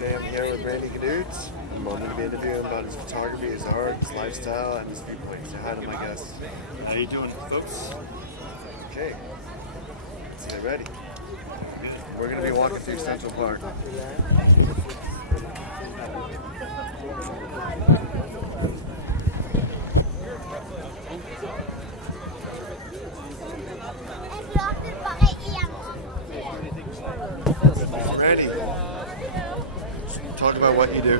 Today I'm here with Randy Gadudes. I'm going to be interviewing him about his photography, his art, his lifestyle, and his viewpoint. Say hi to my guests. How you doing, folks? Okay, let's get ready. We're going to be walking through Central Park. Randy, talk about what you do.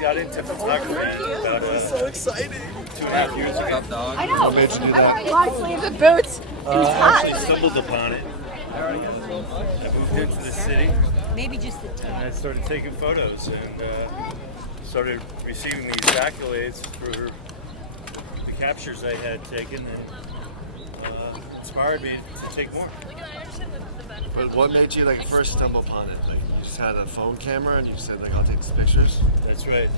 Got into photography about So exciting! 2.5 years ago. I know. What made you do that? Long sleeve boots. I actually stumbled upon it. I moved into the city Maybe just the and I started taking photos and started receiving these accolades for the captures I had taken and inspired me to take more. But what made you first stumble upon it? Like you just had a phone camera and you said I'll take these pictures? That's right.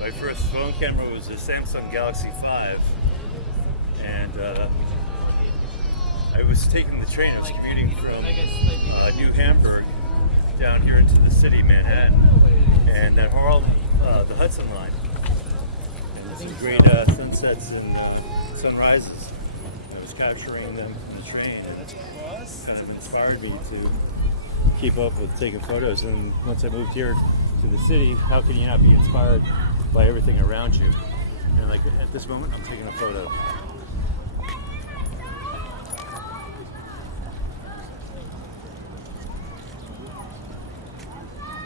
My first phone camera was a Samsung Galaxy 5 and I was taking the train. I was commuting from New Hamburg down here into the city, Manhattan, and that Harlem, the Hudson line. And there's some great sunsets and sunrises. I was capturing them from the train. Kind of inspired me to keep up with taking photos. And once I moved here to the city, how can you not be inspired by everything around you? And like at this moment, I'm taking a photo.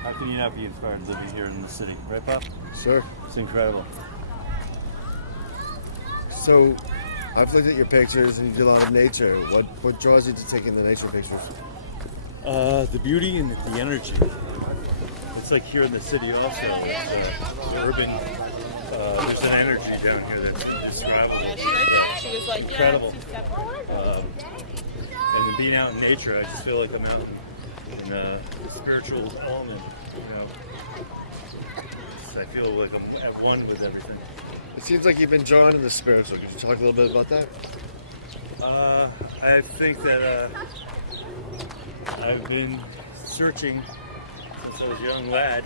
How can you not be inspired living here in the city, right, Bob? Sure. It's incredible. So, I've looked at your pictures and you do a lot of nature. What draws you to taking the nature pictures? The beauty and the energy. It's like here in the city also. It's urban. There's an energy down here that's indescribable. She was like, Incredible. And then being out in nature, I just feel like I'm out in the spiritual element. I feel like I'm at one with everything. It seems like you've been drawn to the spiritual. Could you talk a little bit about that? I think that I've been searching since I was a young lad.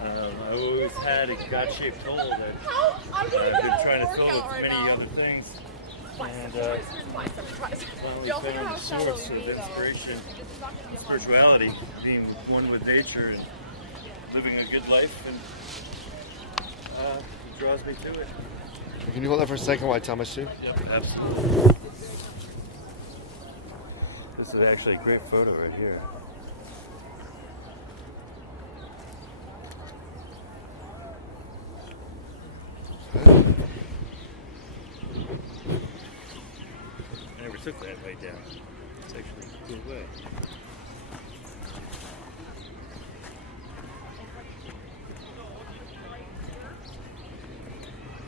I always had a God-shaped hole that I've been trying to fill with many other things. And finally found the source of inspiration, spirituality, being one with nature and living a good life, and it draws me to it. Can you hold that for a second while I tell my story? Yep, absolutely. This is actually a great photo right here. I never took that right down. It's actually a cool way.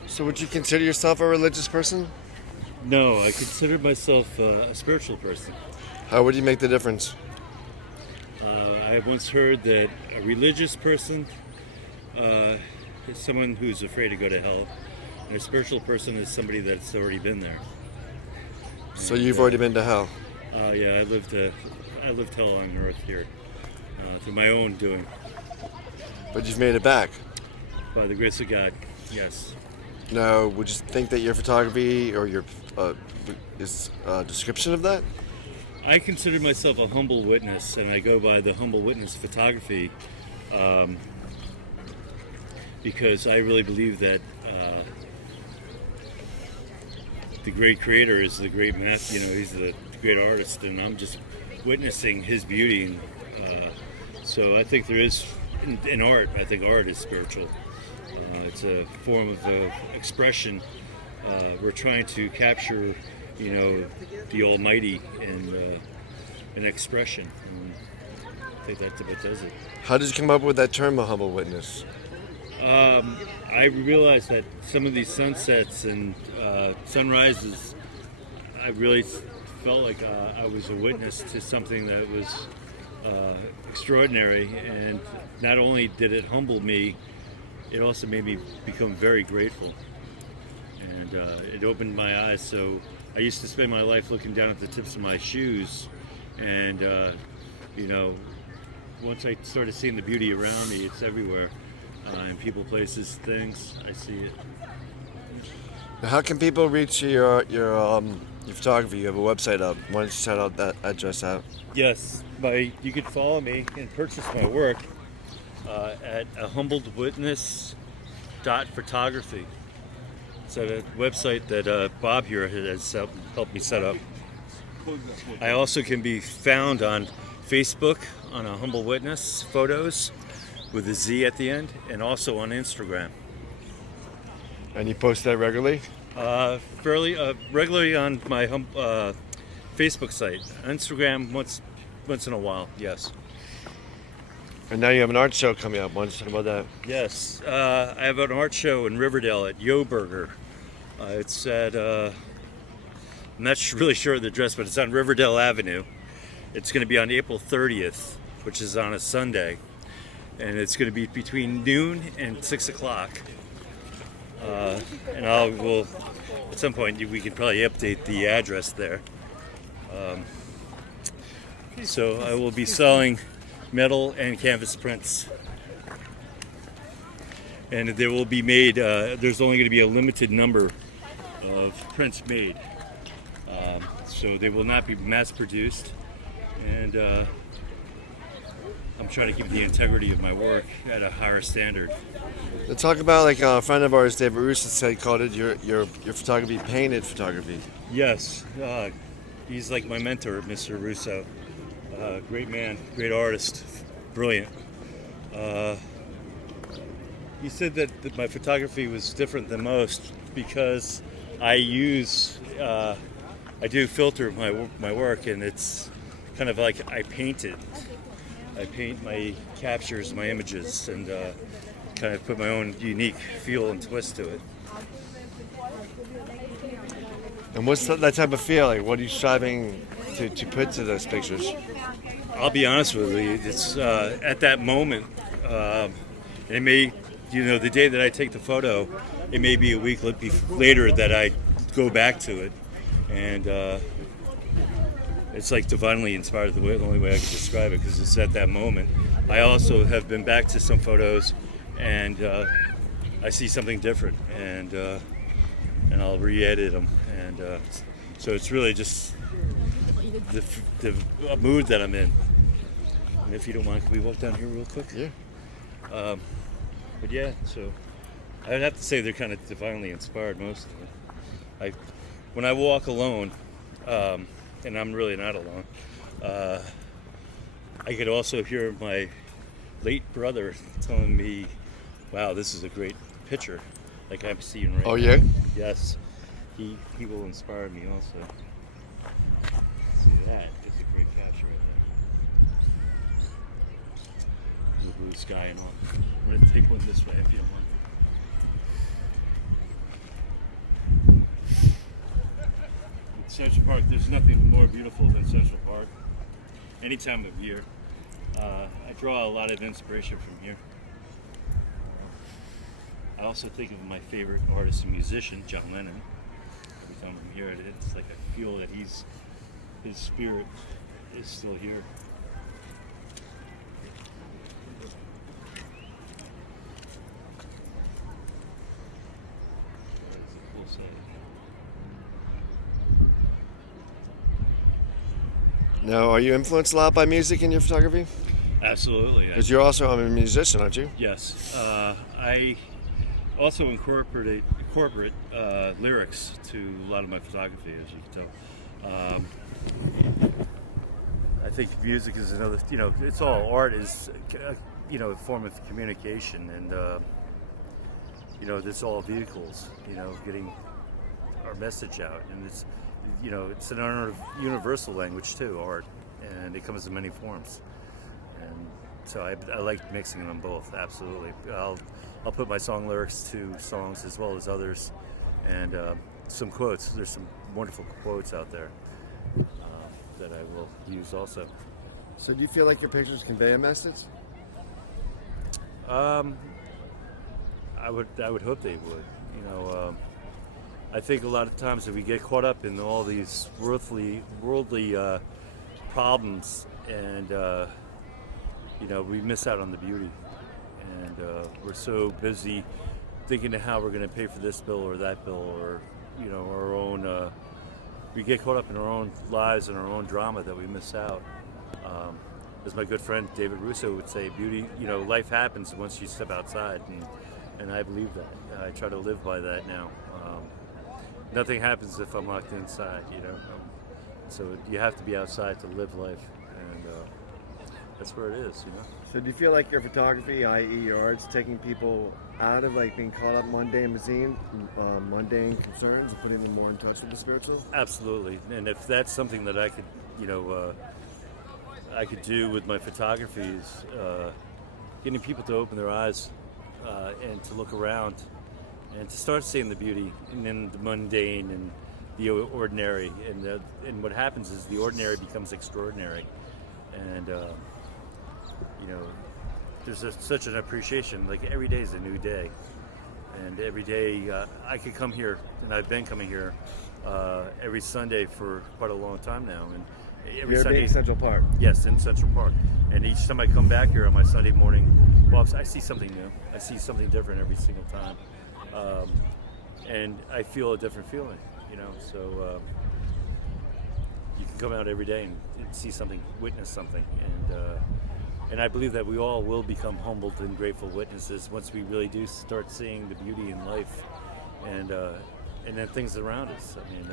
So would you consider yourself a religious person? No, I consider myself a spiritual person. How would you make the difference? I once heard that a religious person is someone who's afraid to go to hell, and a spiritual person is somebody that's already been there. So you've already been to hell? Yeah, I lived hell on earth here through my own doing. But you've made it back? By the grace of God, yes. Now, would you think that your photography or your is a description of that? I consider myself a humble witness, and I go by the humble witness photography because I really believe that the great creator is the great master. He's the great artist, and I'm just witnessing his beauty. So I think there is, in art, I think art is spiritual. It's a form of expression. We're trying to capture, the Almighty in an expression. And I think that's what does it. How did you come up with that term, a humble witness? I realized that some of these sunsets and sunrises, I really felt like I was a witness to something that was extraordinary. And not only did it humble me, it also made me become very grateful. And it opened my eyes. So I used to spend my life looking down at the tips of my shoes and you know, once I started seeing the beauty around me, it's everywhere. In people, places, things, I see it. Now, how can people reach your photography? You have a website up. Why don't you shout out that address out? Yes, you can follow me and purchase my work at a humbled witness photography. It's a website that Bob here has helped me set up. I also can be found on Facebook on a Humble Witness Photos with a Z at the end, and also on Instagram. And you post that regularly? Fairly regularly on my Facebook site. Instagram once in a while, yes. And now you have an art show coming up. Why don't you talk about that? Yes, I have an art show in Riverdale at Yo Burger. It's at, I'm not really sure of the address, but it's on Riverdale Avenue. It's going to be on April 30th, which is on a Sunday. And it's going to be between noon and 6 o'clock. And we'll at some point we can probably update the address there. So I will be selling metal and canvas prints. And there will be made, there's only going to be a limited number of prints made. So they will not be mass produced. And I'm trying to keep the integrity of my work at a higher standard. To talk about, like, a friend of ours, David Russo, said he called it your photography, painted photography. Yes, he's like my mentor, Mr. Russo. Great man, great artist, brilliant. He said that my photography was different than most because I do filter my work, and it's kind of like I paint it. I paint my captures, my images, and kind of put my own unique feel and twist to it. And what's that type of feel? Like, what are you striving to put to those pictures? I'll be honest with you, it's at that moment, it may, the day that I take the photo, it may be a week later that I go back to it, and it's like divinely inspired, the only way I can describe it, because it's at that moment. I also have been back to some photos, and I see something different, and I'll re-edit them, and so it's really just the mood that I'm in. And if you don't mind, can we walk down here real quick? Yeah. But yeah, so I'd have to say they're kind of divinely inspired, most of them. When I walk alone, and I'm really not alone, I could also hear my late brother telling me, wow, this is a great picture, like I'm seeing right now. Oh, yeah? Yes. He will inspire me also. See that? It's a great capture right there. The blue sky and all. I'm going to take one this way if you don't mind. In Central Park, there's nothing more beautiful than Central Park. Any time of year. I draw a lot of inspiration from here. I also think of my favorite artist and musician, John Lennon. Every time I'm here, it's like I feel that his spirit is still here. It's a cool set. Now, are you influenced a lot by music in your photography? Absolutely. Because you're also a musician, aren't you? Yes. I also incorporate lyrics to a lot of my photography, as you can tell. I think music is another, it's all art is, a form of communication, and, it's all vehicles, getting our message out. And it's, it's an universal language too, art, and it comes in many forms. And so I like mixing them both, absolutely. I'll put my song lyrics to songs as well as others, and some quotes. There's some wonderful quotes out there that I will use also. So do you feel like your pictures convey a message? I would hope they would. I think a lot of times that we get caught up in all these worldly problems, and we miss out on the beauty, and we're so busy thinking of how we're going to pay for this bill or that bill, or our own. We get caught up in our own lives and our own drama that we miss out. As my good friend David Russo would say, beauty, life happens once you step outside, and I believe that. I try to live by that now. Nothing happens if I'm locked inside, so you have to be outside to live life, and that's where it is. So do you feel like your photography, i.e. your art's taking people out of like being caught up mundane concerns and putting them more in touch with the spiritual? Absolutely, and if that's something that I could, I could do with my photography is getting people to open their eyes and to look around and to start seeing the beauty and then the mundane and the ordinary, and what happens is the ordinary becomes extraordinary, and there's such an appreciation. Like every day is a new day, and every day I could come here, and I've been coming here every Sunday for quite a long time now, and every You're Sunday in Central Park. Yes, in Central Park, and each time I come back here on my Sunday morning walks, I see something new. I see something different every single time, and I feel a different feeling. So you can come out every day and see something, witness something, and I believe that we all will become humbled and grateful witnesses once we really do start seeing the beauty in life, and then things around us. I mean,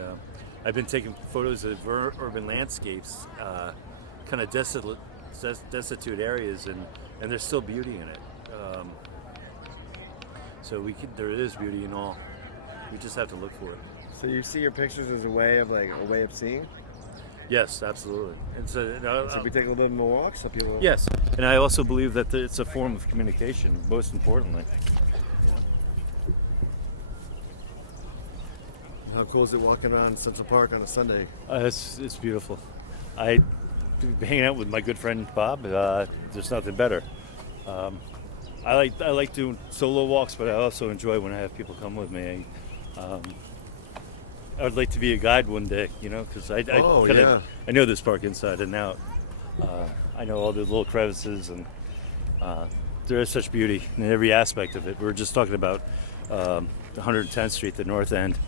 I've been taking photos of urban landscapes, kind of destitute areas, and there's still beauty in it. So there is beauty in all. We just have to look for it. So you see your pictures as a way of seeing? Yes, absolutely. And so, Should we take a little bit more walks? So people... Yes, and I also believe that it's a form of communication, most importantly. How cool is it walking around Central Park on a Sunday? It's beautiful. I hanging out with my good friend Bob. There's nothing better. I like doing solo walks, but I also enjoy when I have people come with me. I would like to be a guide one day, because I know this park inside and out. I know all the little crevices, and there is such beauty in every aspect of it. We were just talking about 110th Street, the north end,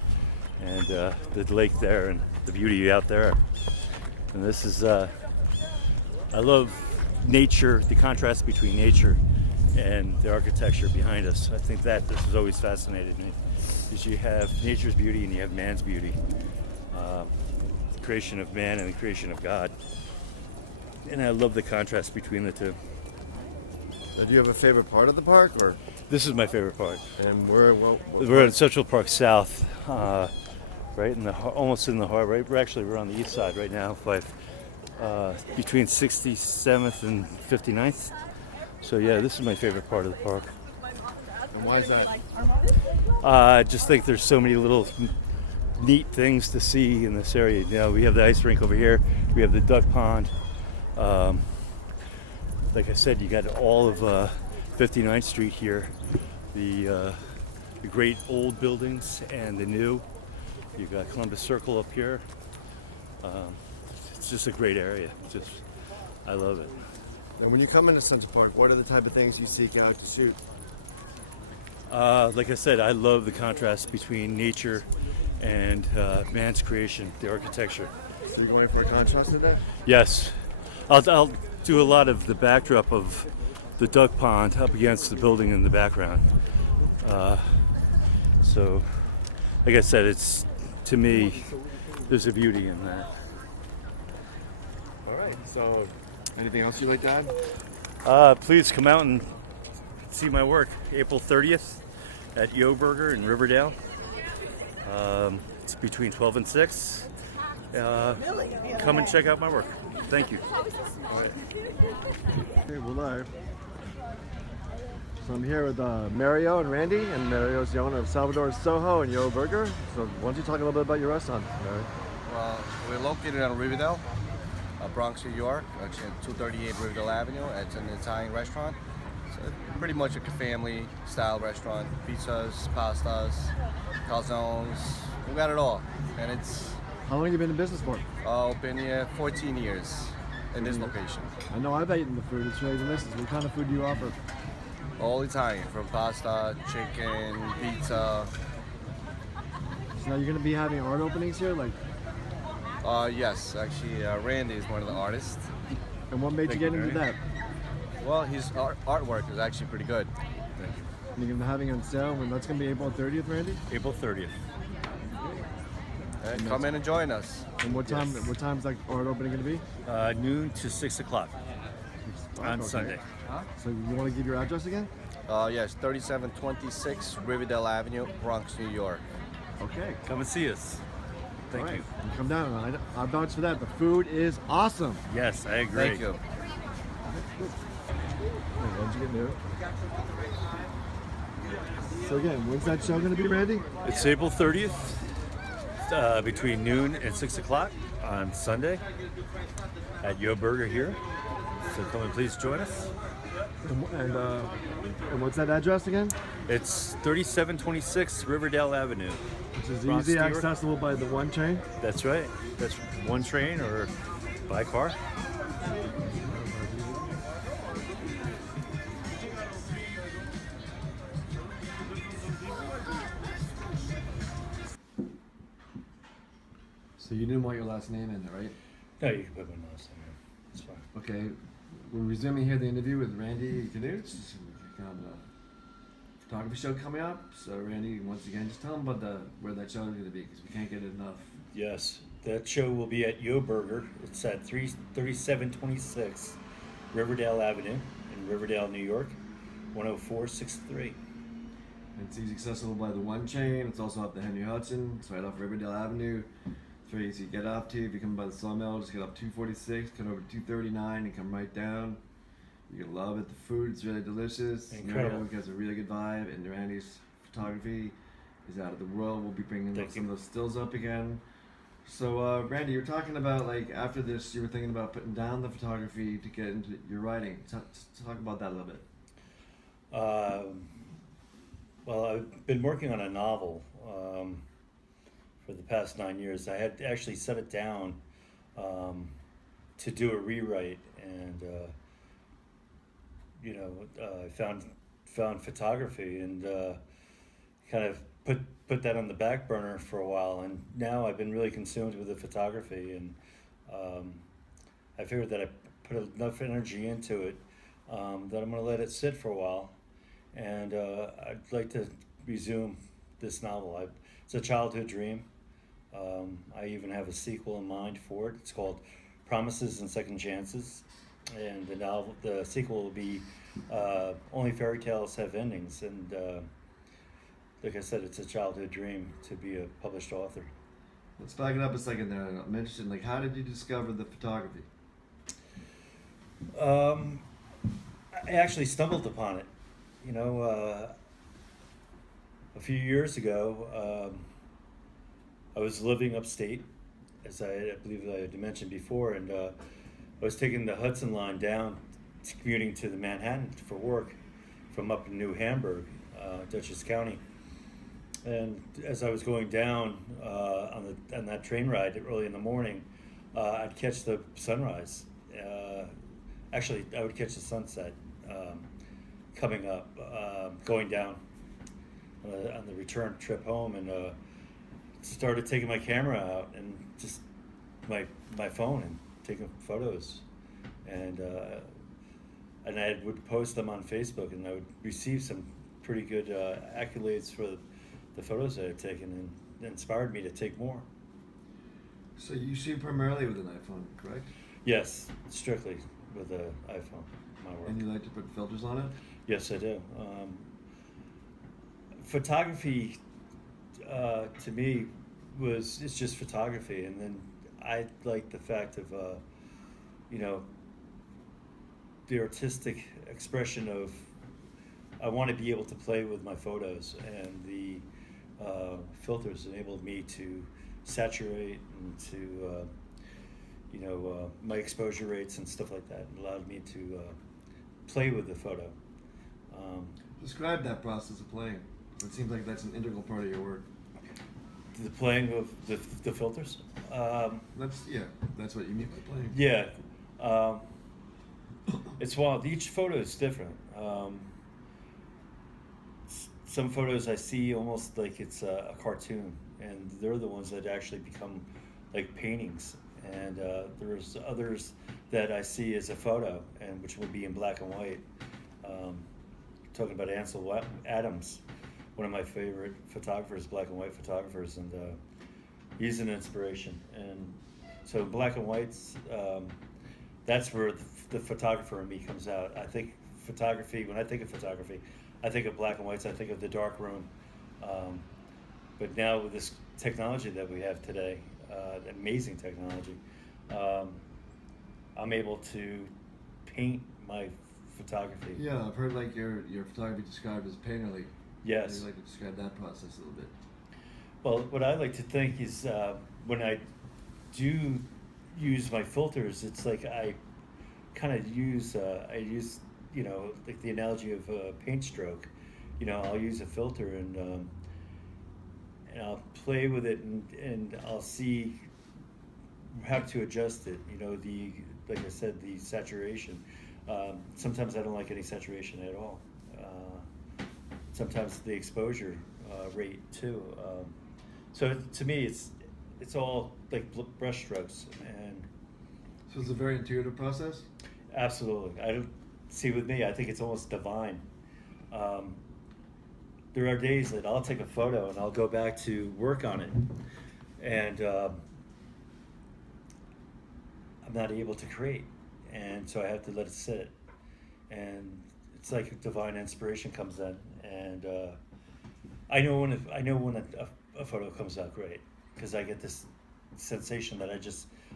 and the lake there, and the beauty out there. And this is, I love nature, the contrast between nature and the architecture behind us. I think that this has always fascinated me. Is you have nature's beauty and you have man's beauty, the creation of man and the creation of God, and I love the contrast between the two. Do you have a favorite part of the park, or? This is my favorite part. And we're in Central Park South, right in almost in the heart. Right, we're on the east side right now, between 67th and 59th. So yeah, this is my favorite part of the park. And why is that? I just think there's so many little neat things to see in this area. We have the ice rink over here. We have the duck pond. Like I said, you got all of 59th Street here. The great old buildings and the new. You've got Columbus Circle up here. It's just a great area. I love it. And when you come into Central Park, what are the type of things you seek out to shoot? Like I said, I love the contrast between nature and man's creation, the architecture. So you're going for a contrast today? Yes. I'll do a lot of the backdrop of the duck pond up against the building in the background. So, like I said, to me, there's a beauty in that. All right. So, anything else you'd like to add? Please come out and see my work. April 30th at Yo Burger in Riverdale. It's between 12 and 6. Come and check out my work. Thank you. Okay, we're live. So I'm here with Mario and Randy, and Mario's the owner of Salvador Soho and Yo Burger. So why don't you talk a little bit about your restaurant, Mario? Well, we're located on Riverdale, Bronx, New York, actually at 238 Riverdale Avenue. It's an Italian restaurant. So pretty much a family-style restaurant. Pizzas, pastas, calzones, we got it all. And it's... How long have you been in business for? I've been here 14 years. in this location. I know I've eaten the food. It's really delicious. What kind of food do you offer? All Italian, from pasta, chicken, pizza. So now you're going to be having art openings here? Yes, actually, Randy is one of the artists. And what made you get into that? Well, his artwork is actually pretty good. Thank you. And you're going to be having it on sale, and that's going to be April 30th, Randy? April 30th. Come in and join us. And what time? Yes. What time is that art opening going to be? Noon to 6 o'clock on Okay. Sunday. So you want to give your address again? Yes, 3726 Riverdale Avenue, Bronx, New York. Okay. Come and see us. Thank All right. you. Come down. I vouch for that. The food is awesome. Yes, I agree. Thank you. When'd you get new? So again, when's that show going to be, Randy? It's April 30th, between noon and 6 o'clock on Sunday at Yo Burger here. So come and please join us. And what's that address again? It's 3726 Riverdale Avenue. Which is Bronx, easy New York. accessible by the one train. That's right. That's one train or by car. So you didn't want your last name in there, right? No, you can put my last name in. It's fine. Okay, we're resuming here the interview with Randy Knudts. Kind of a photography show coming up. So Randy, once again, just tell them about where that show is going to be, because we can't get it enough. Yes, that show will be at Yo Burger. It's at 3726 Riverdale Avenue in Riverdale, New York, 10463. And it's easy accessible by the one train. It's also off the Henry Hudson. It's right off Riverdale Avenue. It's very easy to get off to. If you come by the Sawmill, just get up 246, come over 239, and come right down. You're gonna love it. The food's really delicious. Incredible. New York has a really good vibe, and Randy's photography is out of the world. We'll be bringing Thank some you. of those stills up again. So, Randy, you're talking about, like, after this, you were thinking about putting down the photography to get into your writing. Talk about that a little bit. Well, I've been working on a novel for the past 9 years. I had actually set it down to do a rewrite, and I found photography and kind of put that on the back burner for a while. And now I've been really consumed with the photography, and I figured that I put enough energy into it that I'm going to let it sit for a while. And I'd like to resume this novel. It's a childhood dream. I even have a sequel in mind for it. It's called Promises and Second Chances, and the sequel will be Only Fairy Tales Have Endings. And like I said, it's a childhood dream to be a published author. Let's back it up a second there. I'm interested, like, how did you discover the photography? I actually stumbled upon it. A few years ago, I was living upstate, as I believe I had mentioned before, and I was taking the Hudson line down, commuting to the Manhattan for work from up in New Hamburg, Dutchess County. And as I was going down on that train ride early in the morning, I'd catch the sunrise. Actually, I would catch the sunset coming up, going down on the return trip home, and started taking my camera out and just my phone and taking photos, and I would post them on Facebook, and I would receive some pretty good accolades for the photos I had taken, and it inspired me to take more. So you shoot primarily with an iPhone, correct? Yes, strictly with the iPhone, my work. And you like to put filters on it? Yes, I do. Photography, to me, it's just photography, and then I like the fact of, the artistic expression of, I want to be able to play with my photos, and the filters enabled me to saturate and to, my exposure rates and stuff like that. It allowed me to play with the photo. Describe that process of playing. It seems like that's an integral part of your work. The playing of the filters. That's what you mean by playing. Yeah. Um, it's wild. Each photo is different. Some photos I see almost like it's a cartoon, and they're the ones that actually become like paintings. And there's others that I see as a photo, and which will be in black and white. Um, Talking about Adams, one of my favorite photographers, black and white photographers, and he's an inspiration. And so black and whites, that's where the photographer in me comes out. I think photography. When I think of photography, I think of black and whites. I think of the dark room. Um, but now with this technology that we have today, amazing technology, um, I'm able to paint my photography. Yeah, I've heard like your photography described as painterly. Yes. Would you like to describe that process a little bit? Well, what I like to think is when I do use my filters, it's like I kind of use like the analogy of a paint stroke. I'll use a filter and I'll play with it and I'll see how to adjust it. Like I said, the saturation. Sometimes I don't like any saturation at all. Sometimes the exposure rate too. So to me, it's all like brush strokes, and So it's a very intuitive process. absolutely. I don't see with me. I think it's almost divine. There are days that I'll take a photo and I'll go back to work on it, and I'm not able to create, and so I have to let it sit, and it's like divine inspiration comes in, and I know when a photo comes out great, because I get this sensation that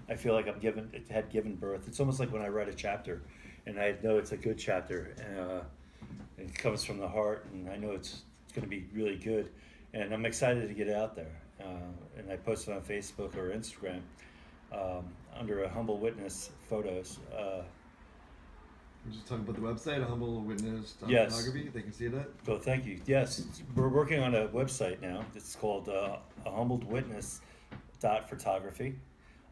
I feel like it had given birth. It's almost like when I write a chapter, and I know it's a good chapter, and it comes from the heart, and I know it's going to be really good, and I'm excited to get it out there. And I post it on Facebook or Instagram under a humble witness photos. We're just talking about the website, a humble witness Yes. photography. They can see that. So thank you. Yes, we're working on a website now. It's called a humbled witness photography.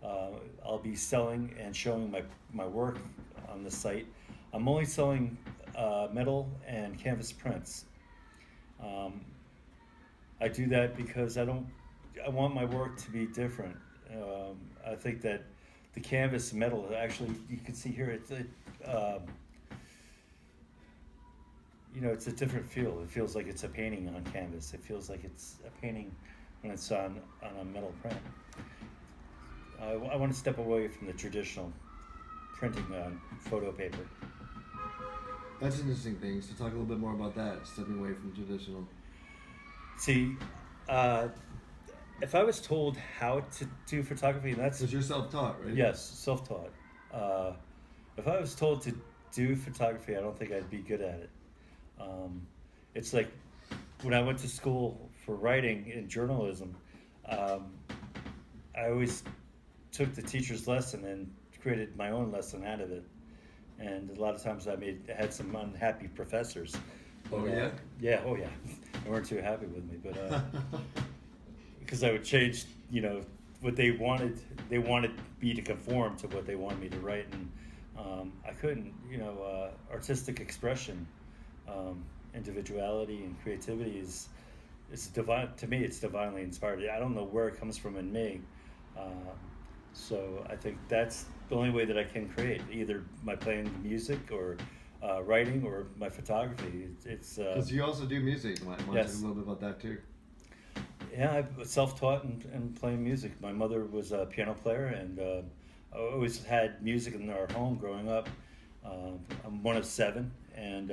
I'll be selling and showing my work on the site. I'm only selling metal and canvas prints. I do that because I want my work to be different. I think that the canvas metal, actually, you can see here, it's a different feel. It feels like it's a painting on canvas. It feels like it's a painting when it's on a metal print. I want to step away from the traditional printing on photo paper. That's an interesting thing. So talk a little bit more about that. Stepping away from traditional. See, if I was told how to do photography, and that's Because you're self-taught, right? yes, self-taught. If I was told to do photography, I don't think I'd be good at it. It's like when I went to school for writing in journalism, I always took the teacher's lesson and created my own lesson out of it. And a lot of times I had some unhappy professors. Oh, yeah? Yeah, oh yeah. They weren't too happy with me, but because I would change, what they wanted. They wanted me to conform to what they wanted me to write, and I couldn't. Artistic expression, individuality, and creativity is divine to me. It's divinely inspired. I don't know where it comes from in me, so I think that's the only way that I can create, either by playing music or writing or my photography. It's Because you also do music. I want to Yes. talk a little bit about that too. yeah, I'm self-taught and playing music. My mother was a piano player, and I always had music in our home growing up. I'm one of 7, and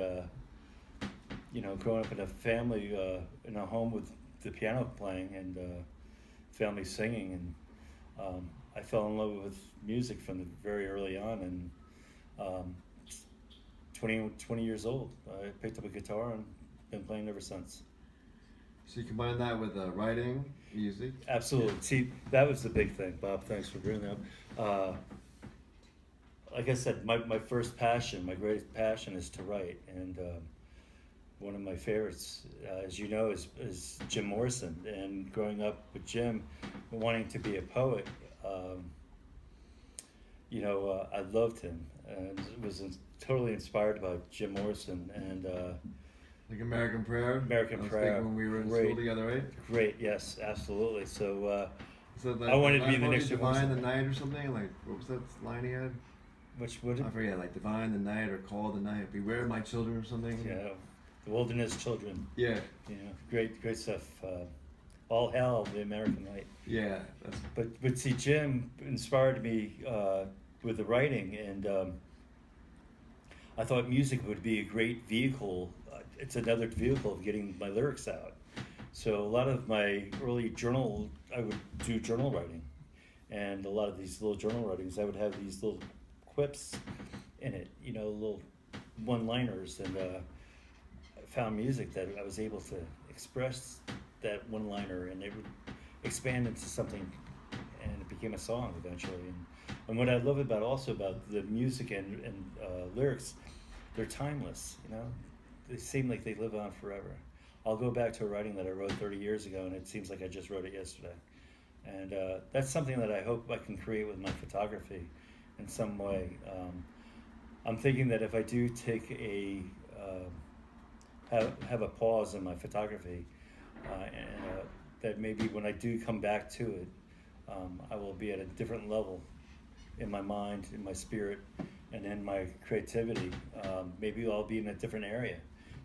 growing up in a family, in a home with the piano playing and family singing, and I fell in love with music from the very early on, and 20 years old, I picked up a guitar and been playing ever since. So you combine that with writing, music. Absolutely. See, that was the big thing, Bob. Thanks for bringing that up. Like I said, my first passion, my greatest passion is to write, and one of my favorites, as you know, is Jim Morrison. And growing up with Jim, wanting to be a poet, I loved him and was totally inspired by Jim Morrison and Like American Prayer. American That was Prayer. big when we were in Great. school together, right? great. Yes, absolutely. So So I wanted to be the next Divine Jim the Morrison. Night or something. Like what was that line he had? which would I forget. Like Divine the Night or Call the Night. Beware my children or something. the Wilderness Children. Yeah. Great stuff. All Hell, the American Night. Yeah. That's But see, Jim inspired me with the writing, and I thought music would be a great vehicle. It's another vehicle of getting my lyrics out. So a lot of my early journal, I would do journal writing, and a lot of these little journal writings, I would have these little quips in it, little one-liners, and I found music that I was able to express that one-liner, and it would expand into something, and it became a song eventually. And what I love about the music and lyrics, they're timeless. They seem like they live on forever. I'll go back to a writing that I wrote 30 years ago, and it seems like I just wrote it yesterday. And that's something that I hope I can create with my photography in some way. I'm thinking that if I do take have a pause in my photography, and that maybe when I do come back to it, I will be at a different level in my mind, in my spirit, and in my creativity. Maybe I'll be in a different area.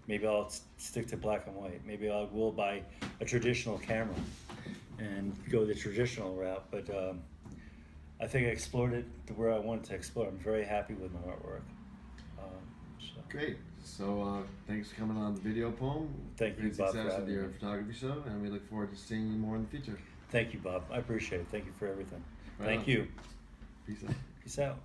Maybe I'll stick to black and white. Maybe I will buy a traditional camera and go the traditional route. But I think I explored it to where I wanted to explore. I'm very happy with my artwork. great. So thanks for coming on the video poem. Thank you, Great Bob, for success with having your me. photography show, and we look forward to seeing you more in the future. Thank you, Bob. I appreciate it. Thank you for everything. Right Thank on. you. Peace out. Peace out.